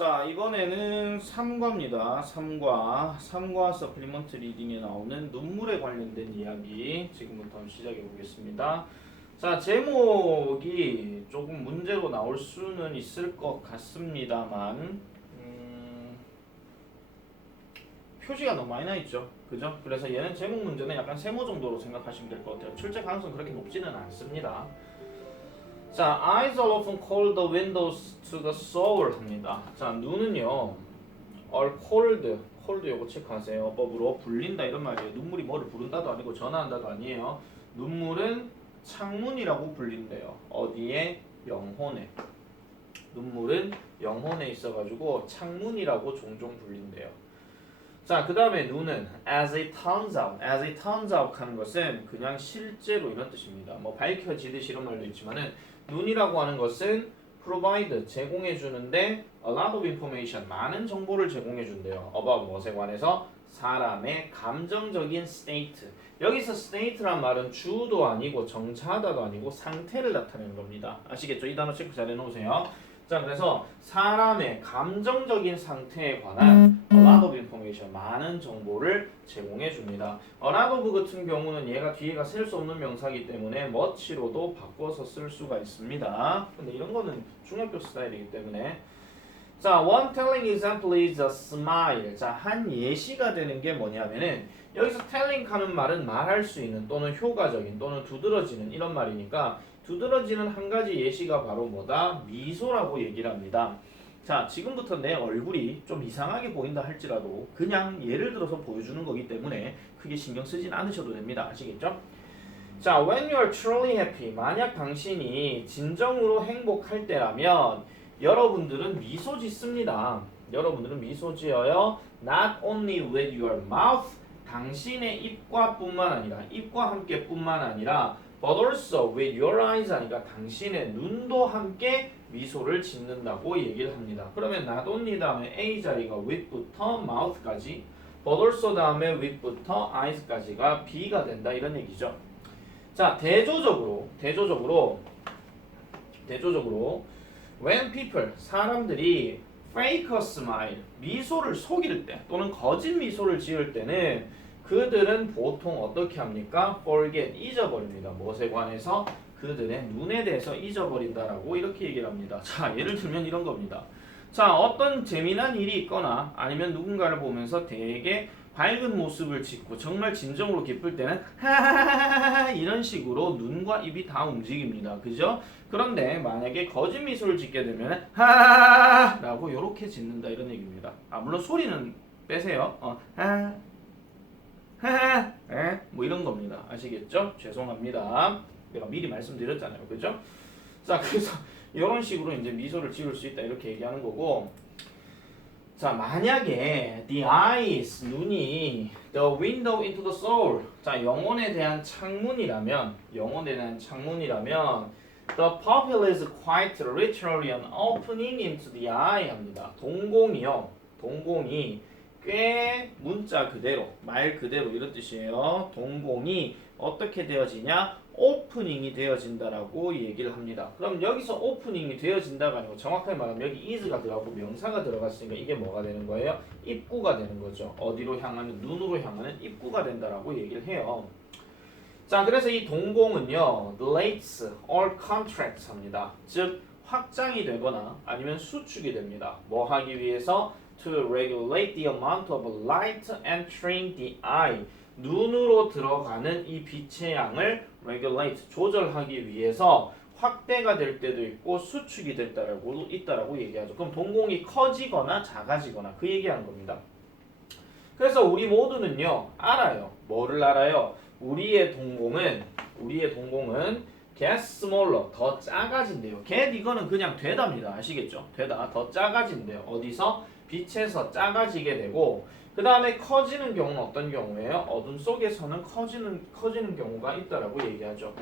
자, 이번에는 3과입니다. 3과 서플리먼트 리딩에 나오는 눈물에 관련된 이야기 지금부터 한번 시작해 보겠습니다. 자, 제목이 조금 문제로 나올 수는 있을 것 같습니다만 표시가 너무 많이 나 있죠. 그죠? 그래서 얘는 제목 문제는 약간 세모 정도로 생각하시면 될 것 같아요. 출제 가능성 그렇게 높지는 않습니다. 자, eyes are often called the windows to the soul 합니다. 자, 눈은요, are cold 요거 체크하세요. 법으로 불린다 이런 말이에요. 눈물이 뭐를 부른다도 아니고 전화한다도 아니에요. 눈물은 창문이라고 불린대요. 어디에? 영혼에. 눈물은 영혼에 있어가지고 창문이라고 종종 불린대요. 자, 그 다음에 눈은 as it turns out 하는 것은 그냥 실제로 이런 뜻입니다. 뭐 밝혀지듯이 이런 말도 있지만은 눈이라고 하는 것은 provide 제공해 주는데 a lot of information 많은 정보를 제공해 준대요. about 무엇에 관해서? 사람의 감정적인 state. 여기서 state란 말은 주도 아니고 정차하다도 아니고 상태를 나타내는 겁니다. 아시겠죠? 이 단어 체크 잘 해놓으세요. 자, 그래서 사람의 감정적인 상태에 관한 a lot of information, 많은 정보를 제공해 줍니다. a lot of 같은 경우는 얘가 뒤에가 셀 수 없는 명사이기 때문에 much로도 바꿔서 쓸 수가 있습니다. 근데 이런 거는 중학교 스타일이기 때문에 자, one telling example is a smile. 자, 한 예시가 되는 게 뭐냐면은 여기서 telling 하는 말은 말할 수 있는 또는 효과적인 또는 두드러지는 이런 말이니까 두드러지는 한 가지 예시가 바로 뭐다? 미소라고 얘기를 합니다. 자, 지금부터 내 얼굴이 좀 이상하게 보인다 할지라도 그냥 예를 들어서 보여주는 거기 때문에 크게 신경 쓰진 않으셔도 됩니다. 아시겠죠? 자, when you are truly happy, 만약 당신이 진정으로 행복할 때라면 여러분들은 미소 짓습니다. 여러분들은 미소 지어요. Not only with your mouth, 당신의 입과 뿐만 아니라 입과 함께 뿐만 아니라 but also with your eyes 하니까 당신의 눈도 함께 미소를 짓는다고 얘기를 합니다. 그러면 not only 다음에 A 자리가 with부터 mouth까지 but also 다음에 with부터 eyes까지가 B가 된다 이런 얘기죠. 자, 대조적으로 when people 사람들이 fake a smile 미소를 속일 때 또는 거짓 미소를 지을 때는 그들은 보통 어떻게 합니까? forget 잊어버립니다. 무엇에 관해서? 그들의 눈에 대해서 잊어버린다라고 이렇게 얘기를 합니다. 자, 예를 들면 이런 겁니다. 자, 어떤 재미난 일이 있거나 아니면 누군가를 보면서 되게 밝은 모습을 짓고 정말 진정으로 기쁠 때는 하하하하 이런 식으로 눈과 입이 다 움직입니다. 그죠? 그런데 만약에 거짓 미소를 짓게 되면 하하하라고 이렇게 짓는다 이런 얘기입니다. 아, 물론 소리는 빼세요. 뭐 이런 겁니다. 아시겠죠? 죄송합니다. 내가 미리 말씀드렸잖아요. 그죠? 자, 그래서 이런 식으로 이제 미소를 지을 수 있다 이렇게 얘기하는 거고. 자, 만약에 the eyes 눈이 the window into the soul 자, 영혼에 대한 창문이라면 the pupil is quite literally an opening into the eye 합니다. 동공이 꽤 문자 그대로 말 그대로 이런 뜻이에요. 동공이 어떻게 되어지냐? 오프닝이 되어진다라고 얘기를 합니다. 그럼 여기서 오프닝이 되어진다가 아니고 정확하게 말하면 여기 is가 들어가고 명사가 들어갔으니까 이게 뭐가 되는 거예요? 입구가 되는 거죠. 어디로 향하는? 눈으로 향하는 입구가 된다라고 얘기를 해요. 자, 그래서 이 동공은요, dilates or contracts 합니다. 즉 확장이 되거나 아니면 수축이 됩니다. 뭐 하기 위해서? To regulate the amount of light entering the eye. 눈으로 들어가는 이 빛의 양을 regulate, 조절하기 위해서 확대가 될 때도 있고 수축이 될 때도 있다라고 얘기하죠. 그럼 동공이 커지거나 작아지거나 그 얘기하는 겁니다. 그래서 우리 모두는요, 알아요. 뭐를 알아요? 우리의 동공은 get smaller, 더 작아진대요. get 이거는 그냥 되답니다. 아시겠죠? 되다, 더 작아진대요. 어디서? 빛에서 작아지게 되고 그 다음에 커지는 경우는 어떤 경우예요? 어둠 속에서는 커지는 경우가 있다라고 얘기하죠.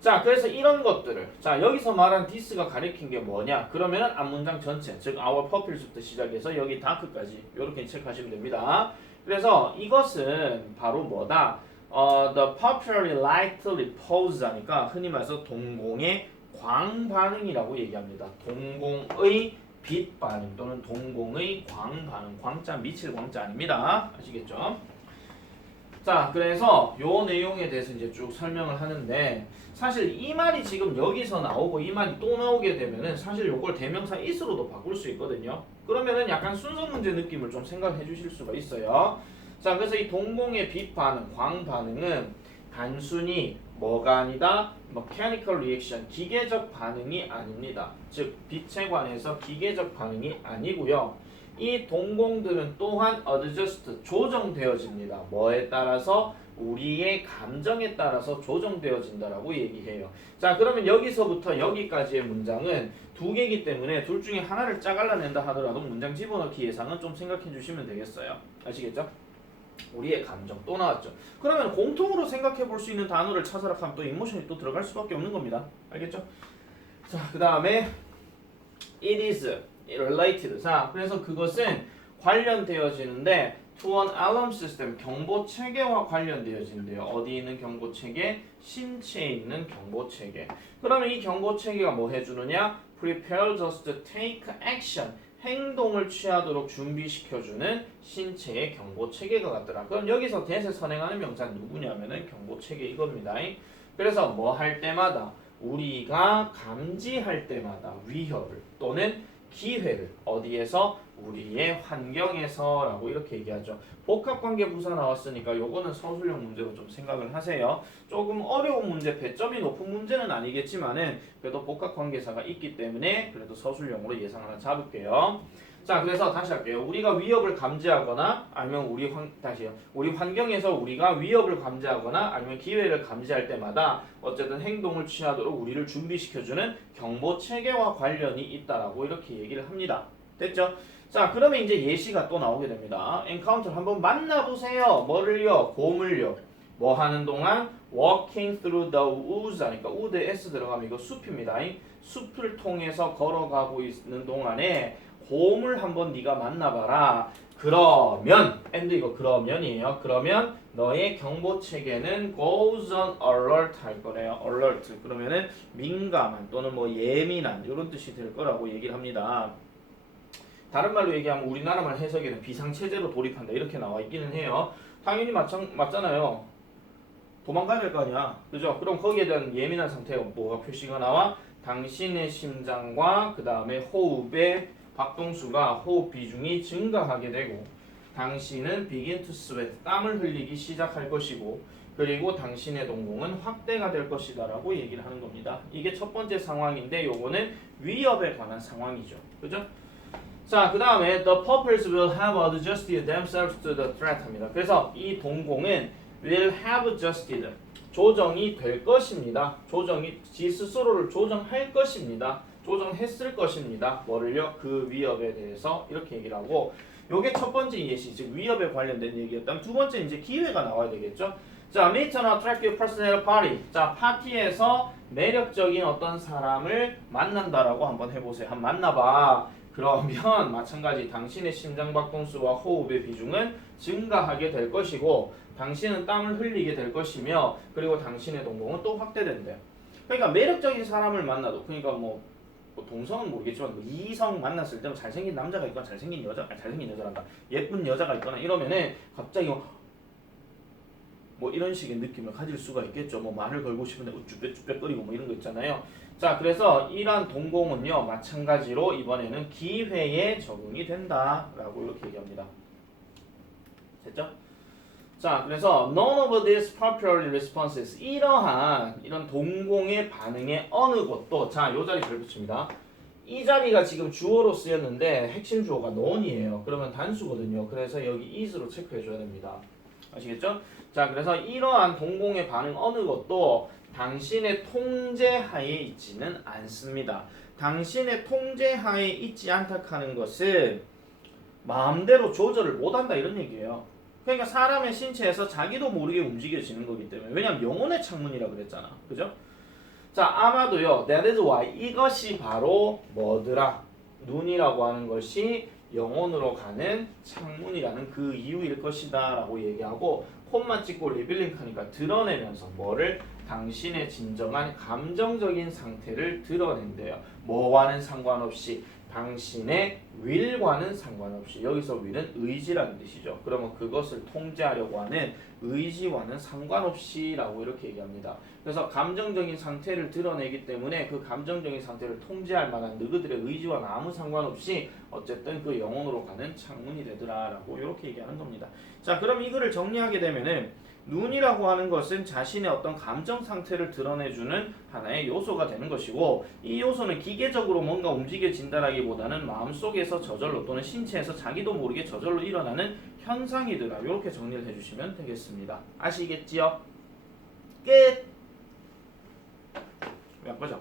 자, 그래서 이런 것들을 자, 여기서 말한 this가 가리킨 게 뭐냐? 그러면은 앞문장 전체, 즉 our pupils부터 시작해서 여기 dark까지 이렇게 체크하시면 됩니다. 그래서 이것은 바로 뭐다? The pupillary light repose 하니까 흔히 말해서 동공의 광반응이라고 얘기합니다. 동공의 빛 반응 또는 동공의 광 반응, 광자 미칠 광자 아닙니다. 아시겠죠? 자, 그래서 요 내용에 대해서 이제 쭉 설명을 하는데 사실 이 말이 지금 여기서 나오고 이 말이 또 나오게 되면은 사실 요걸 대명사 is로도 바꿀 수 있거든요. 그러면은 약간 순서 문제 느낌을 좀 생각해 주실 수가 있어요. 자, 그래서 이 동공의 빛 반응, 광 반응은 단순히 뭐가 아니다? mechanical reaction, 기계적 반응이 아닙니다. 즉, 빛에 관해서 기계적 반응이 아니고요. 이 동공들은 또한 adjust, 조정되어집니다. 뭐에 따라서? 우리의 감정에 따라서 조정되어진다라고 얘기해요. 자, 그러면 여기서부터 여기까지의 문장은 두 개이기 때문에 둘 중에 하나를 짜갈라낸다 하더라도 문장 집어넣기 예상은 좀 생각해 주시면 되겠어요. 아시겠죠? 우리의 감정 또 나왔죠. 그러면 공통으로 생각해 볼 수 있는 단어를 찾아라 하면 또 이모션이 또 들어갈 수밖에 없는 겁니다. 알겠죠? 자, 그 다음에 it is related. 자, 그래서 그것은 관련되어지는데 to an alarm system, 경보 체계와 관련되어지는데요. 어디 있는 경보 체계? 신체에 있는 경보 체계. 그러면 이 경보 체계가 뭐 해주느냐? prepares us to take action. 행동을 취하도록 준비시켜주는 신체의 경보 체계가 같더라. 그럼 여기서 대세 선행하는 명사는 누구냐면은 경보 체계 이겁니다. 그래서 뭐 할 때마다 우리가 감지할 때마다 위협을 또는 기회를 어디에서? 우리의 환경에서라고 이렇게 얘기하죠. 복합관계 부사 나왔으니까 요거는 서술형 문제로 좀 생각을 하세요. 조금 어려운 문제, 배점이 높은 문제는 아니겠지만은 그래도 복합관계사가 있기 때문에 그래도 서술형으로 예상 하나 잡을게요. 자, 그래서 다시 할게요. 우리가 위협을 감지하거나 아니면 우리 환경에서 우리가 위협을 감지하거나 아니면 기회를 감지할 때마다 어쨌든 행동을 취하도록 우리를 준비시켜주는 경보 체계와 관련이 있다라고 이렇게 얘기를 합니다. 됐죠? 자, 그러면 이제 예시가 또 나오게 됩니다. encounter 한번 만나보세요. 뭐를요? 곰을요. 뭐 하는 동안? walking through the woods 하니까 wood에 s 들어가면 이거 숲입니다. 숲을 통해서 걸어가고 있는 동안에 곰을 한번 네가 만나봐라. 그러면 and 이거 그러면이에요. 그러면 너의 경보 체계는 goes on alert 할 거래요. alert 그러면은 민감한 또는 뭐 예민한 이런 뜻이 될 거라고 얘기를 합니다. 다른 말로 얘기하면 우리나라 말 해석에는 비상체제로 돌입한다 이렇게 나와 있기는 해요. 당연히 맞잖아요. 도망가야 될 거 아니야. 그죠? 그럼 거기에 대한 예민한 상태가 뭐가 표시가 나와? 당신의 심장과 그 다음에 호흡의 박동수가 호흡 비중이 증가하게 되고 당신은 begin to sweat, 땀을 흘리기 시작할 것이고 그리고 당신의 동공은 확대가 될 것이다 라고 얘기를 하는 겁니다. 이게 첫 번째 상황인데 요거는 위협에 관한 상황이죠. 그죠? 자, 그 다음에 the pupils will have adjusted themselves to the threat 합니다. 그래서 이 동공은 will have adjusted, 조정이 될 것입니다. 조정이 지 스스로를 조정할 것입니다. 조정했을 것입니다. 뭐를요? 그 위협에 대해서 이렇게 얘기를 하고 요게 첫 번째 예시, 즉 위협에 관련된 얘기였다면 두 번째 이제 기회가 나와야 되겠죠. 자, meet an attractive person at a party. 자, 파티에서 매력적인 어떤 사람을 만난다라고 한번 해보세요. 한번 만나봐. 그러면 마찬가지 당신의 심장박동수와 호흡의 비중은 증가하게 될 것이고 당신은 땀을 흘리게 될 것이며 그리고 당신의 동공은 또 확대된대요. 그러니까 매력적인 사람을 만나도 그러니까 뭐 동성은 모르겠지만 뭐 이성 만났을 때 잘생긴 남자가 있거나 잘생긴 여자란다. 예쁜 여자가 있거나 이러면은 갑자기 뭐 이런 식의 느낌을 가질 수가 있겠죠. 뭐 말을 걸고 싶은데 우쭈뼛쭈뼛거리고 뭐 이런 거 있잖아요. 자, 그래서 이러한 동공은요 마찬가지로 이번에는 기회에 적응이 된다라고 이렇게 얘기합니다. 됐죠? 자, 그래서 none of these popular responses, 이런 동공의 반응의 어느 것도, 자, 요 자리 별 붙입니다. 이 자리가 지금 주어로 쓰였는데 핵심 주어가 none이에요. 그러면 단수거든요. 그래서 여기 is로 체크해 줘야 됩니다. 아시겠죠? 자, 그래서 이러한 동공의 반응 어느 것도 당신의 통제하에 있지는 않습니다. 당신의 통제하에 있지 않다 하는 것은 마음대로 조절을 못한다 이런 얘기예요. 그러니까 사람의 신체에서 자기도 모르게 움직여지는 거기 때문에. 왜냐면 영혼의 창문이라 그랬잖아. 그죠? 자, 아마도요. That is why, 이것이 바로 뭐더라? 눈이라고 하는 것이 영혼으로 가는 창문이라는 그 이유일 것이다 라고 얘기하고 콤만 찍고 리빌링크니까 드러내면서 뭐를? 당신의 진정한 감정적인 상태를 드러낸대요. 뭐와는 상관없이 당신의 will과는 상관없이 여기서 will은 의지라는 뜻이죠. 그러면 그것을 통제하려고 하는 의지와는 상관없이 라고 이렇게 얘기합니다. 그래서 감정적인 상태를 드러내기 때문에 그 감정적인 상태를 통제할 만한 너희들의 의지와는 아무 상관없이 어쨌든 그 영혼으로 가는 창문이 되더라 라고 이렇게 얘기하는 겁니다. 자, 그럼 이거를 정리하게 되면은 눈이라고 하는 것은 자신의 어떤 감정 상태를 드러내주는 하나의 요소가 되는 것이고, 이 요소는 기계적으로 뭔가 움직여진다라기보다는 마음속에서 저절로 또는 신체에서 자기도 모르게 저절로 일어나는 현상이더라. 이렇게 정리를 해주시면 되겠습니다. 아시겠지요? 끝! 몇 거죠?